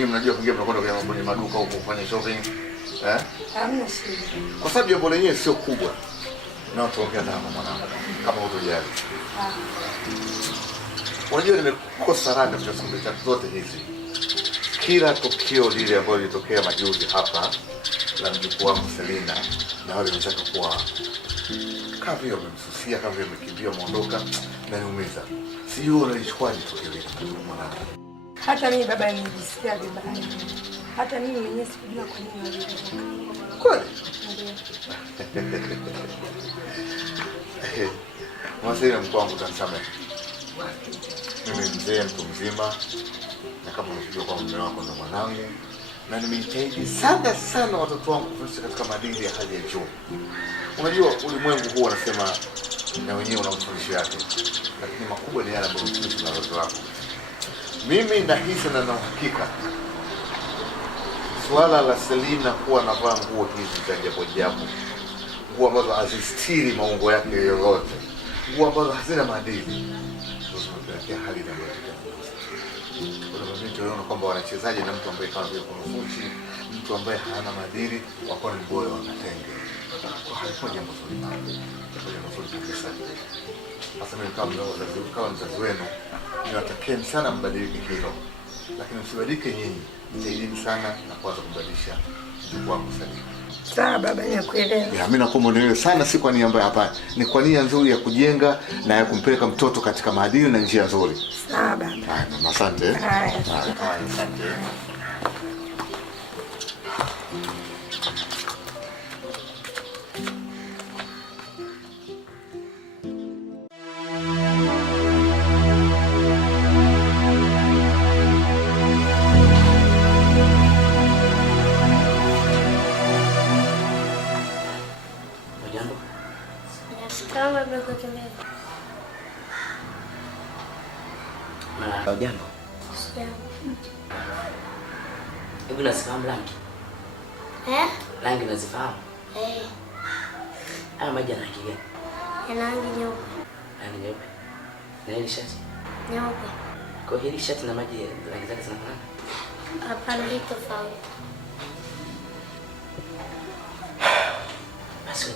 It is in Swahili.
Nyinyi mnajua kuingia mnakwenda kwenye maduka huko kufanya shopping. Hamna shida. Kwa sababu jambo lenyewe sio kubwa. Na tuongea na mwanangu kama utojali. Unajua nimekosa raha katika siku zote hizi. Kila tukio lile ambalo lilitokea majuzi hapa la mjukuu wangu Selina na wale wanataka kuwa kama vile wamemsusia, kama vile wamekimbia muondoka na niumiza. Sio unalichukua tukio hili mwanangu. Hata mimi baba nijisikia vibaya. Hata mimi mwenyewe sikujua kwa nini walitoka. Kweli? Mwasema mkuu wangu utanisamehe. Mimi mzee mtu mzima na kama unajua kwa mume wako ndo mwanangu na nimejitahidi sana watoto wangu kufundisha katika maadili ya hali ya juu. Unajua ulimwengu huu wanasema na wenyewe una mafundisho yake. Lakini makubwa ni yale ambayo unafundisha na watoto wako. Mimi nahisi na na uhakika swala la Selina kuwa anavaa nguo hizi za ajabu, nguo ambazo hazistiri maungo yake yoyote, nguo ambazo hazina maadili, ndio hali ndio kuna mtu anaona kwamba wanachezaji na mtu ambaye kama vile kunufuchi, mtu ambaye hana maadili, wako ni bora wanatenge. Kwa hapo jambo zuri sana. Kwa jambo zuri kabisa. Hasa mimi kama mzazi wenu, niwatakeni sana mbadilike hilo. Lakini msibadilike nyinyi. Msaidini sana na kuanza kubadilisha mjukuu wangu Selina. Sawa baba, nakuelewa. Mimi nakuomba sana, si kwa nia mbaya, hapana. Ni kwa nia nzuri ya kujenga na ya kumpeleka mtoto katika maadili na njia nzuri. Sawa baba. Asante. Asante. Jambo. Hebu nasifahamu rangi? Rangi nazifahamu? Haya maji yana rangi gani? Yana rangi nyeupe. Rangi nyeupe. Na hili shati? Nyeupe. Kwa hili shati na maji rangi zake zinafanana? Hapana, ni tofauti. Basi